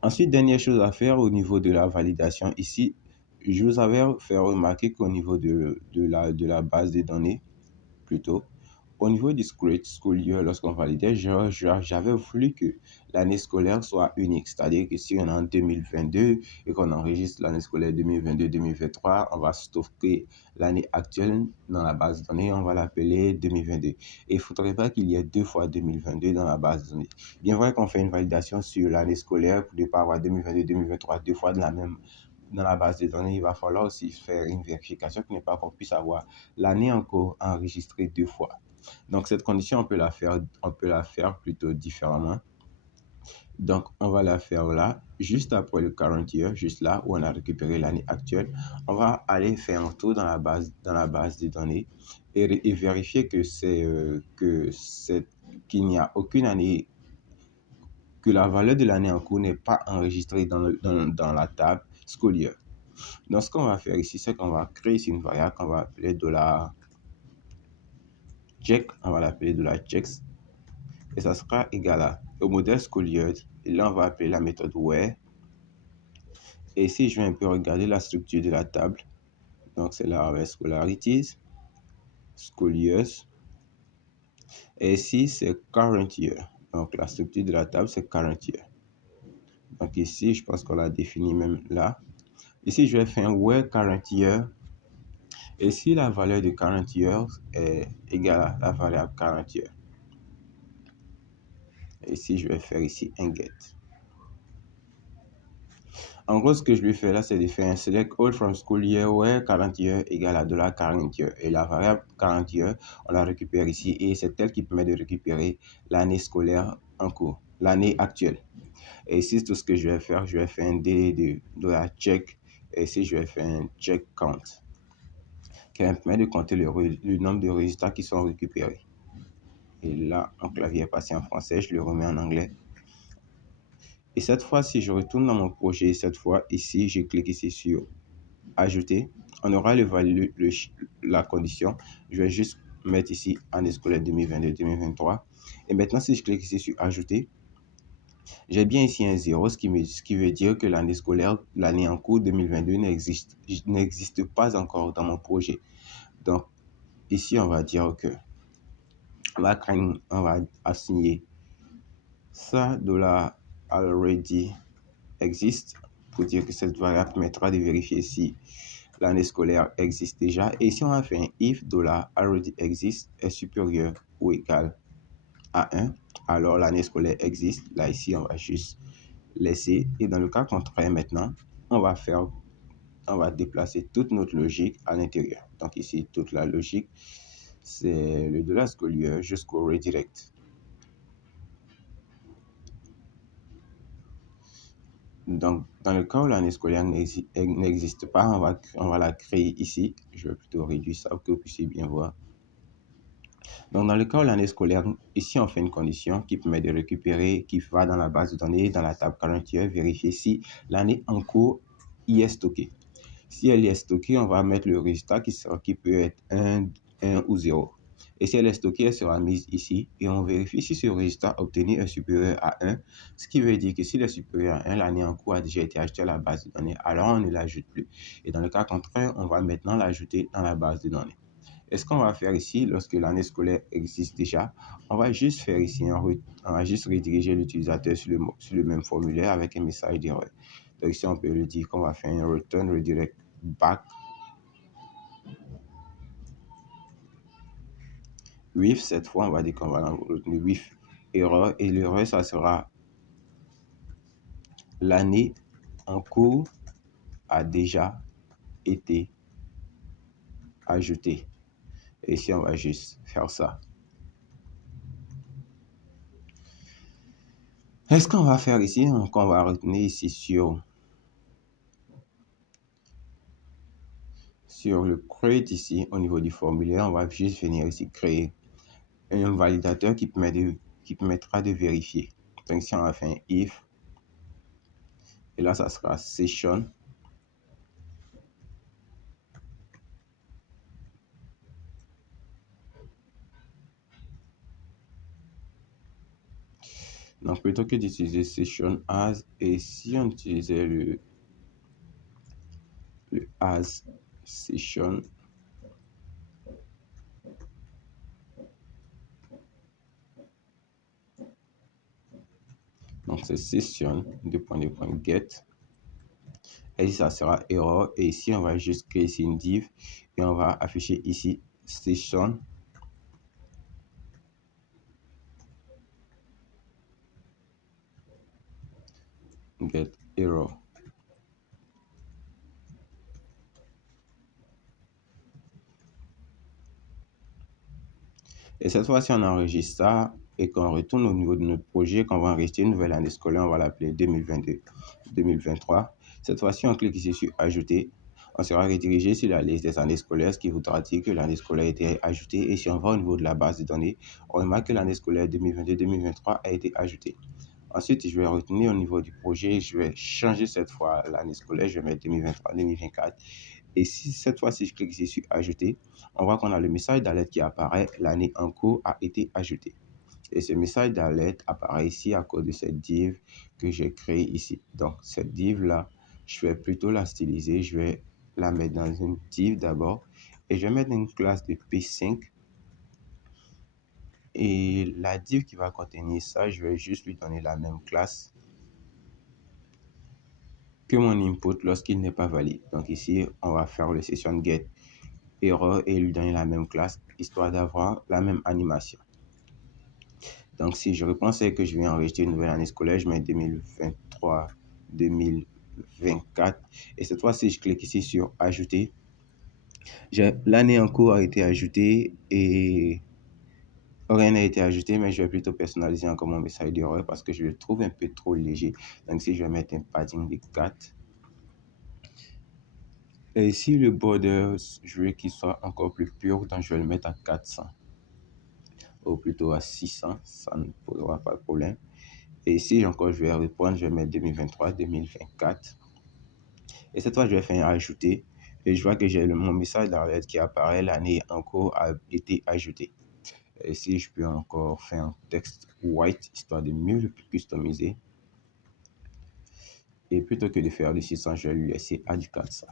Ensuite, dernière chose à faire au niveau de la validation ici, je vous avais fait remarquer qu'au niveau de la base de données, plutôt, au niveau du school year, lorsqu'on validait, j'avais voulu que l'année scolaire soit unique. C'est-à-dire que si on est en 2022 et qu'on enregistre l'année scolaire 2022-2023, on va stocker l'année actuelle dans la base de données, on va l'appeler 2022. Et il ne faudrait pas qu'il y ait deux fois 2022 dans la base de données. Bien vrai qu'on fait une validation sur l'année scolaire pour ne pas avoir 2022-2023 deux fois dans la base de données, il va falloir aussi faire une vérification pour ne pas qu'on puisse avoir l'année encore enregistrée deux fois. Donc, cette condition, on peut la faire plutôt différemment. Donc, on va la faire là, juste après le current year, juste là où on a récupéré l'année actuelle. On va aller faire un tour dans la base de données et vérifier qu'il n'y a aucune année, que la valeur de l'année en cours n'est pas enregistrée dans la table school year. Donc, ce qu'on va faire ici, c'est qu'on va créer ici une variable qu'on va appeler $check, on va l'appeler $checks, et ça sera égal au modèle school year. Et là, on va appeler la méthode where. Et ici, je vais un peu regarder la structure de la table. Donc, c'est là avec scolarities, school years. Et ici, c'est current year. Donc, la structure de la table, c'est current year. Donc, ici, je pense qu'on l'a défini même là. Ici, je vais faire un where current year. Et si la valeur de current year est égale à la variable current year. Et ici, je vais faire ici un get. En gros, ce que je lui fais là, c'est de faire un select all from school year where current year égale à $current year. Et la variable current year, on la récupère ici et c'est elle qui permet de récupérer l'année scolaire en cours, l'année actuelle. Et ici, tout ce que je vais faire un DD de la check. Et ici, je vais faire un check count qui va me permettre de compter le nombre de résultats qui sont récupérés. Et là, mon clavier est passé en français, je le remets en anglais. Et cette fois, si je retourne dans mon projet, cette fois, ici, je clique ici sur ajouter. On aura la condition. Je vais juste mettre ici année scolaire 2022-2023. Et maintenant, si je clique ici sur ajouter, j'ai bien ici un 0, ce qui veut dire que l'année scolaire, l'année en cours 2022 n'existe pas encore dans mon projet. Donc, ici, on va dire que on va assigner ça $already existe pour dire que cette variable permettra de vérifier si l'année scolaire existe déjà. Et si on a fait un if $already exist est supérieur ou égal à 1, alors l'année scolaire existe. Là, ici, on va juste laisser. Et dans le cas contraire, maintenant, on va déplacer toute notre logique à l'intérieur. Donc ici, toute la logique, c'est le $scolaire jusqu'au redirect. Donc, dans le cas où l'année scolaire n'existe pas, on va la créer ici. Je vais plutôt réduire ça pour que vous puissiez bien voir. Donc, dans le cas où l'année scolaire, ici, on fait une condition qui permet de récupérer, qui va dans la base de données, dans la table current year, vérifier si l'année en cours y est stockée. Si elle y est stockée, on va mettre le résultat qui peut être 1 ou 0. Et si elle est stockée, elle sera mise ici et on vérifie si ce résultat obtenu est supérieur à 1, ce qui veut dire que s'il est supérieur à 1, l'année en cours a déjà été ajoutée à la base de données, alors on ne l'ajoute plus. Et dans le cas contraire, on va maintenant l'ajouter dans la base de données. Et ce qu'on va faire ici, lorsque l'année scolaire existe déjà, on va juste faire ici, on va juste rediriger l'utilisateur sur le même formulaire avec un message d'erreur. Donc ici, on peut le dire qu'on va faire un return redirect back with. Cette fois, on va dire qu'on va retenir with erreur. Et l'erreur, ça sera l'année en cours a déjà été ajoutée. Et ici, on va juste faire ça. Et ce qu'on va faire ici, donc on va retenir ici sur le create ici, au niveau du formulaire, on va juste venir ici créer un validateur qui permettra de vérifier. Donc ici, on va faire un if. Et là, ça sera session. Donc, plutôt que d'utiliser session as, et si on utilisait le as session, donc c'est session, deux points get, et ici ça sera error, et ici on va juste créer ici une div, et on va afficher ici session get error. Et cette fois-ci, on enregistre ça et qu'on retourne au niveau de notre projet, qu'on va enregistrer une nouvelle année scolaire, on va l'appeler 2022-2023. Cette fois-ci, on clique ici sur Ajouter. On sera redirigé sur la liste des années scolaires, ce qui voudra dire que l'année scolaire a été ajoutée. Et si on va au niveau de la base de données, on remarque que l'année scolaire 2022-2023 a été ajoutée. Ensuite, je vais retenir au niveau du projet, je vais changer cette fois l'année scolaire, je vais mettre 2023-2024. Et si cette fois-ci, je clique ici sur Ajouter, on voit qu'on a le message d'alerte qui apparaît, l'année en cours a été ajoutée. Et ce message d'alerte apparaît ici à cause de cette div que j'ai créée ici. Donc, cette div-là, je vais plutôt la styliser, je vais la mettre dans une div d'abord, et je vais mettre une classe de P5. Et la div qui va contenir ça, je vais juste lui donner la même classe que mon input lorsqu'il n'est pas valide. Donc ici, on va faire le session get error et lui donner la même classe, histoire d'avoir la même animation. Donc si je reprends, c'est que je viens enregistrer une nouvelle année scolaire, je mets 2023-2024. Et cette fois-ci, je clique ici sur Ajouter. L'année en cours a été ajoutée et rien n'a été ajouté, mais je vais plutôt personnaliser encore mon message d'erreur parce que je le trouve un peu trop léger. Donc ici, je vais mettre un padding de 4. Et ici, le border, je veux qu'il soit encore plus pur, donc je vais le mettre à 400. Ou plutôt à 600, ça ne posera pas de problème. Et ici, encore, je vais reprendre, je vais mettre 2023-2024. Et cette fois, je vais faire un ajouter. Et je vois que j'ai mon message d'alerte qui apparaît, l'année en cours a été ajoutée. Et ici, je peux encore faire un texte white, histoire de mieux le customiser. Et plutôt que de faire du 600, je vais lui laisser à du 400.